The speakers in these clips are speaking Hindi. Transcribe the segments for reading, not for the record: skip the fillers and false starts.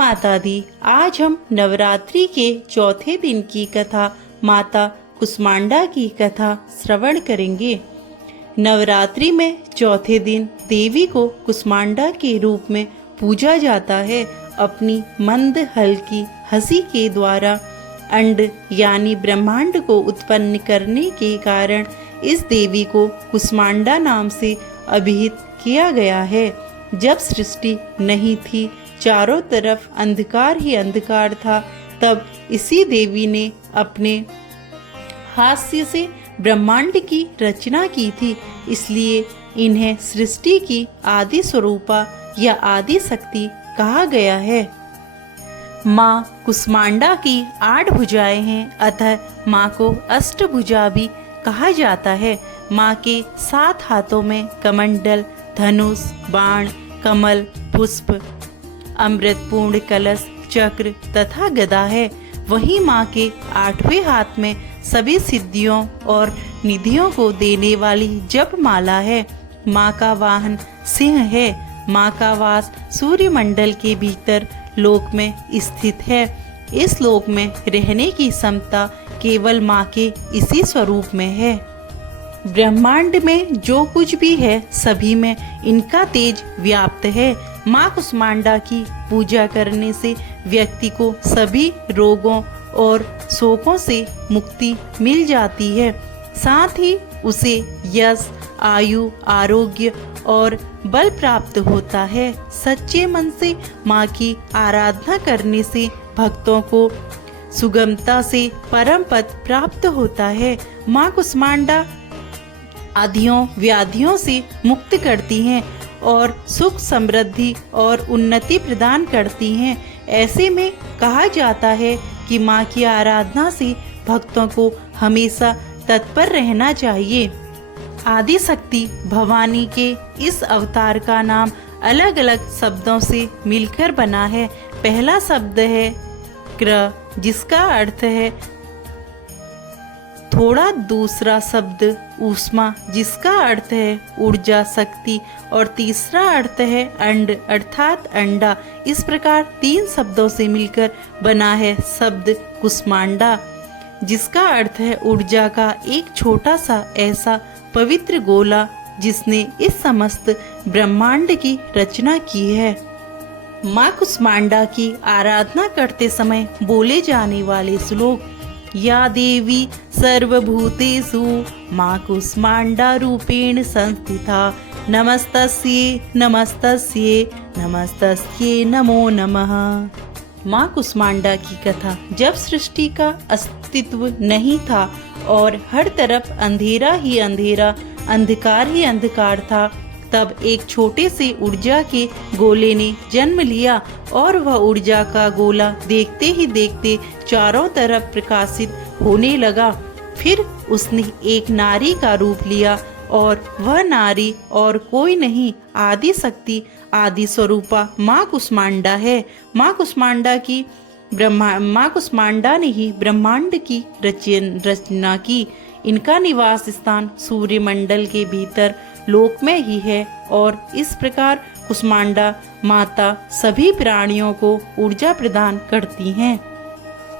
माता दी, आज हम नवरात्रि के चौथे दिन की कथा माता कुष्मांडा की कथा श्रवण करेंगे। नवरात्रि में चौथे दिन देवी को कुष्मांडा के रूप में पूजा जाता है। अपनी मंद हल्की हंसी के द्वारा अंड यानी ब्रह्मांड को उत्पन्न करने के कारण इस देवी को कुष्मांडा नाम से अभिहित किया गया है। जब सृष्टि नहीं थी, चारों तरफ अंधकार ही अंधकार था, तब इसी देवी ने अपने हास्य से ब्रह्मांड की रचना की थी। इसलिए इन्हें सृष्टि की आदि स्वरूपा या आदि शक्ति कहा गया है। माँ कुष्मांडा की 8 भुजाएं हैं, अतः माँ को अष्टभुजा भी कहा जाता है। माँ के 7 हाथों में कमंडल, धनुष, बाण, कमल, पुष्प, अमृतपूर्ण कलश, चक्र तथा गदा है। वहीं माँ के 8वें हाथ में सभी सिद्धियों और निधियों को देने वाली जप माला है। माँ का वाहन सिंह है। माँ का वास सूर्यमंडल के भीतर लोक में स्थित है। इस लोक में रहने की क्षमता केवल माँ के इसी स्वरूप में है। ब्रह्मांड में जो कुछ भी है, सभी में इनका तेज व्याप्त है। माँ कुष्मांडा की पूजा करने से व्यक्ति को सभी रोगों और शोकों से मुक्ति मिल जाती है। साथ ही उसे यश, आयु, आरोग्य और बल प्राप्त होता है। सच्चे मन से माँ की आराधना करने से भक्तों को सुगमता से परम पद प्राप्त होता है। माँ कुष्मांडा आधियों व्याधियों से मुक्त करती हैं और सुख, समृद्धि और उन्नति प्रदान करती हैं। ऐसे में कहा जाता है कि माँ की आराधना से भक्तों को हमेशा तत्पर रहना चाहिए। आदि शक्ति भवानी के इस अवतार का नाम अलग अलग शब्दों से मिलकर बना है। पहला शब्द है क्र, जिसका अर्थ है थोड़ा। दूसरा शब्द ऊष्मा, जिसका अर्थ है ऊर्जा, शक्ति, और तीसरा अर्थ है अंड अर्थात अंडा। इस प्रकार 3 शब्दों से मिलकर बना है शब्द कुष्मांडा, जिसका अर्थ है ऊर्जा का एक छोटा सा ऐसा पवित्र गोला जिसने इस समस्त ब्रह्मांड की रचना की है। माँ कुष्मांडा की आराधना करते समय बोले जाने वाले श्लोक: या देवी सर्वभूतेषु माँ कुष्मांडा रूपेण संस्थिता, नमस्तस्यै नमस्तस्यै नमस्तस्यै नमो नमः। माँ कुष्मांडा की कथा। जब सृष्टि का अस्तित्व नहीं था और हर तरफ अंधेरा ही अंधेरा, अंधकार ही अंधकार था, तब एक छोटे से ऊर्जा के गोले ने जन्म लिया और वह ऊर्जा का गोला देखते ही देखते चारों तरफ प्रकाशित होने लगा। फिर उसने एक नारी का रूप लिया और वह नारी और कोई नहीं, आदि शक्ति, आदि स्वरूपा माँ कुष्मांडा है। माँ कुष्मांडा ने ही ब्रह्मांड की रचना की। इनका निवास स्थान सूर्यमंडल के भीतर लोक में ही है और इस प्रकार कुष्मांडा माता सभी प्राणियों को ऊर्जा प्रदान करती हैं।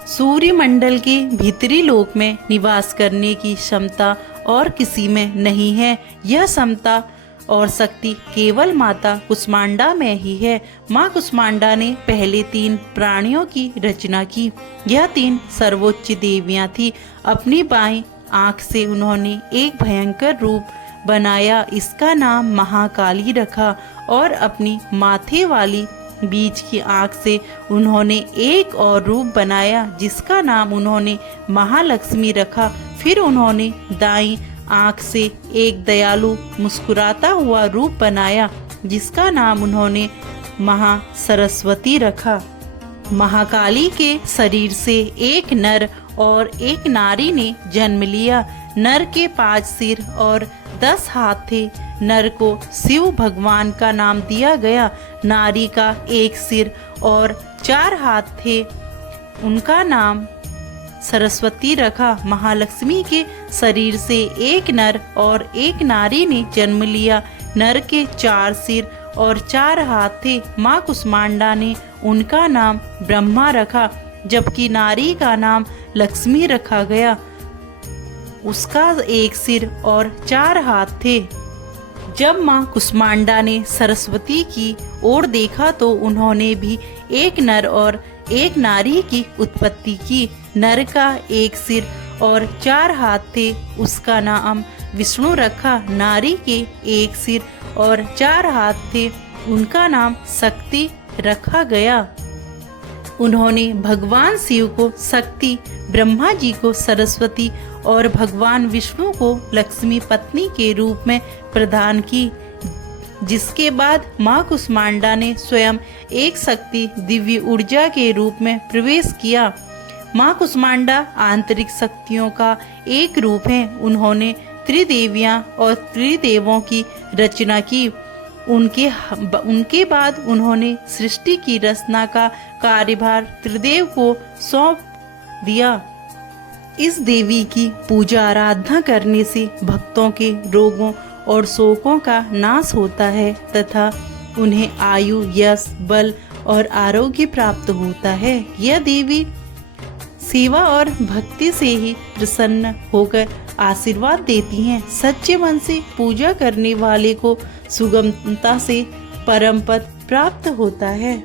सूर्यमंडल के भीतरी लोक में निवास करने की क्षमता और किसी में नहीं है। यह क्षमता और शक्ति केवल माता कुष्मांडा में ही है। माँ कुष्मांडा ने पहले 3 प्राणियों की रचना की। यह 3 सर्वोच्च देवियां थी। अपनी बाईं आंख से उन्होंने एक भयंकर रूप बनाया, इसका नाम महाकाली रखा, और अपनी माथे वाली बीच की आंख से उन्होंने एक और रूप बनाया, जिसका नाम उन्होंने महालक्ष्मी रखा। फिर उन्होंने दाईं आंख से एक दयालु मुस्कुराता हुआ रूप बनाया, जिसका नाम उन्होंने महासरस्वती रखा। महाकाली के शरीर से एक नर और एक नारी ने जन्म लिया। नर के 5 सिर और 10 हाथ थे। नर को शिव भगवान का नाम दिया गया। नारी का 1 सिर और 4 हाथ थे, उनका नाम सरस्वती रखा। महालक्ष्मी के शरीर से एक नर और एक नारी ने जन्म लिया। नर के 4 सिर और 4 हाथ थे। माँ कुष्मांडा ने उनका नाम ब्रह्मा रखा, जबकि नारी का नाम लक्ष्मी रखा गया। उसका 1 सिर और 4 हाथ थे। जब माँ कुष्मांडा ने सरस्वती की ओर देखा तो उन्होंने भी एक नर और एक नारी की उत्पत्ति की। नर का 1 सिर और 4 हाथ थे, उसका नाम विष्णु रखा। नारी के 1 सिर और 4 हाथ थे, उनका नाम शक्ति रखा गया। उन्होंने भगवान शिव को शक्ति, ब्रह्मा जी को सरस्वती और भगवान विष्णु को लक्ष्मी पत्नी के रूप में प्रदान की, जिसके बाद माँ कुष्मांडा ने स्वयं एक शक्ति दिव्य ऊर्जा के रूप में प्रवेश किया। माँ कुष्मांडा आंतरिक शक्तियों का एक रूप है। उन्होंने त्रिदेवियां और त्रिदेवों की रचना की। उनके बाद उन्होंने सृष्टि की रचना का कार्यभार त्रिदेव को सौंप दिया। इस देवी की पूजा आराधना करने से भक्तों के रोगों और शोकों का नाश होता है तथा उन्हें आयु, यश, बल और आरोग्य प्राप्त होता है। यह देवी सेवा और भक्ति से ही प्रसन्न होकर आशीर्वाद देती हैं। सच्चे मन से पूजा करने वाले को सुगमता से परम पद प्राप्त होता है।